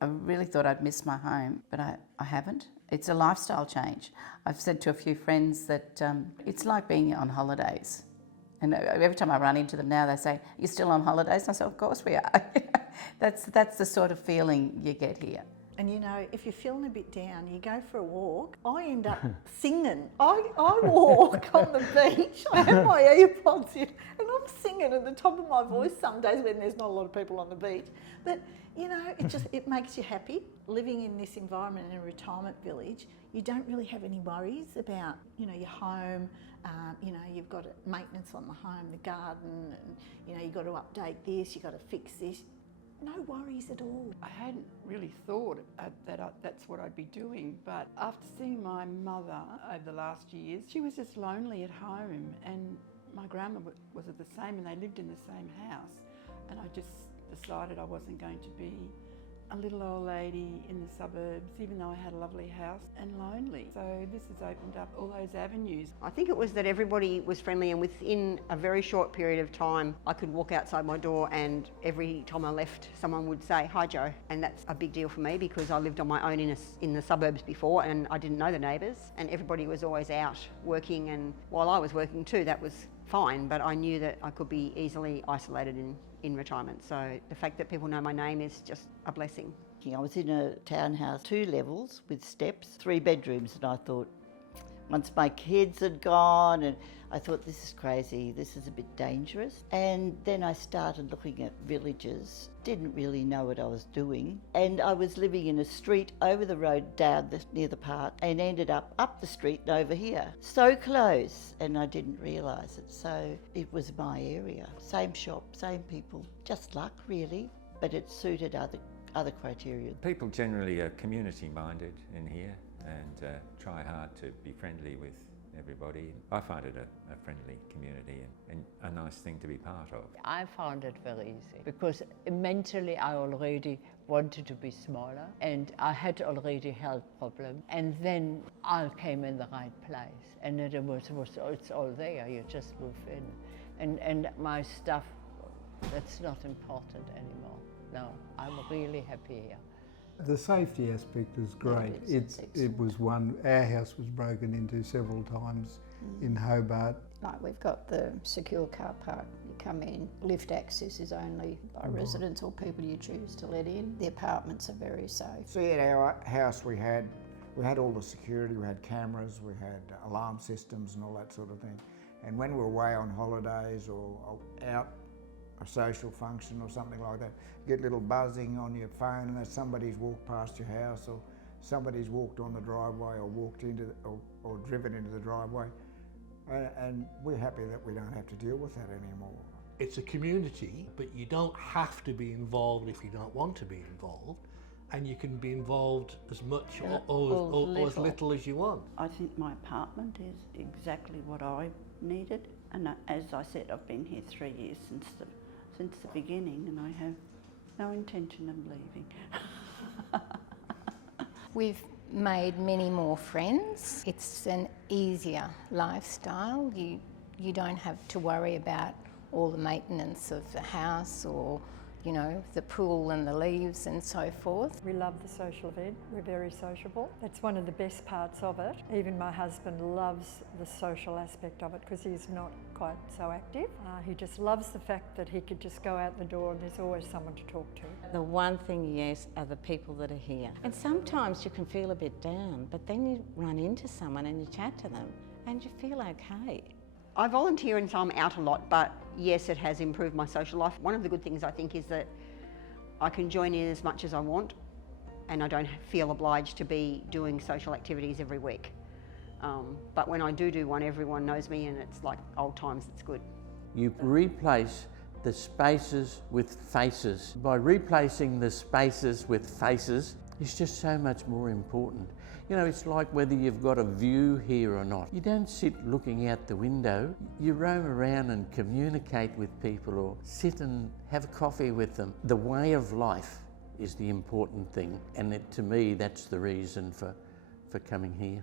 I really thought I'd miss my home, but I haven't. It's a lifestyle change. I've said to a few friends that it's like being on holidays. And every time I run into them now, they say, "You're still on holidays?" And I say, "Of course we are." That's the sort of feeling you get here. And you know, if you're feeling a bit down, you go for a walk. I end up singing. I walk on the beach. I have my earpods in and I'm singing at the top of my voice some days when there's not a lot of people on the beach. But you know, it makes you happy. Living in this environment in a retirement village, you don't really have any worries about, you know, your home. You know, you've got maintenance on the home, the garden, and you know, you've got to update this, you've got to fix this. No worries at all. I hadn't really thought that that's what I'd be doing, but after seeing my mother over the last years, she was just lonely at home, and my grandma was the same, and they lived in the same house, and I just decided I wasn't going to be a little old lady in the suburbs, even though I had a lovely house, and lonely. So this has opened up all those avenues. I think it was that everybody was friendly, and within a very short period of time I could walk outside my door and every time I left someone would say, "Hi Joe," and that's a big deal for me because I lived on my own in the suburbs before and I didn't know the neighbours, and everybody was always out working, and while I was working too that was fine, but I knew that I could be easily isolated in retirement. So the fact that people know my name is just a blessing. I was in a townhouse, 2 levels with steps, 3 bedrooms, and I thought, once my kids had gone, and I thought, this is crazy, this is a bit dangerous. And then I started looking at villages, didn't really know what I was doing, and I was living in a street over the road down near the park and ended up the street and over here. So close, and I didn't realise it. So it was my area, same shop, same people, just luck really, but it suited other criteria. People generally are community minded in here and try hard to be friendly with everybody. I find it a friendly community and a nice thing to be part of. I found it very easy because mentally I already wanted to be smaller and I had already health problems, and then I came in the right place and it's all there, you just move in. And my stuff, that's not important anymore. No, I'm really happy here. The safety aspect is great. Our house was broken into several times in Hobart. Like we've got the secure car park. You come in, lift access is only by residents or people you choose to let in. The apartments are very safe. See, at our house we had all the security, we had cameras, we had alarm systems and all that sort of thing. And when we're away on holidays or out a social function or something like that, you get a little buzzing on your phone and that somebody's walked past your house or somebody's walked on the driveway or walked into or driven into the driveway, and we're happy that we don't have to deal with that anymore. It's a community, but you don't have to be involved if you don't want to be involved, and you can be involved as much or as little as you want. I think my apartment is exactly what I needed, and as I said, I've been here 3 years since the beginning, and I have no intention of leaving. We've made many more friends. It's an easier lifestyle. You don't have to worry about all the maintenance of the house or, you know, the pool and the leaves and so forth. We love the social event. We're very sociable. That's one of the best parts of it. Even my husband loves the social aspect of it because he's not quite so active. He just loves the fact that he could just go out the door and there's always someone to talk to. The one thing, yes, are the people that are here. And sometimes you can feel a bit down, but then you run into someone and you chat to them and you feel okay. I volunteer and so I'm out a lot, but yes, it has improved my social life. One of the good things I think is that I can join in as much as I want and I don't feel obliged to be doing social activities every week. But when I do one, everyone knows me and it's like old times, it's good. You replace the spaces with faces. By replacing the spaces with faces, it's just so much more important. You know, it's like whether you've got a view here or not. You don't sit looking out the window. You roam around and communicate with people or sit and have coffee with them. The way of life is the important thing, and to me, that's the reason for coming here.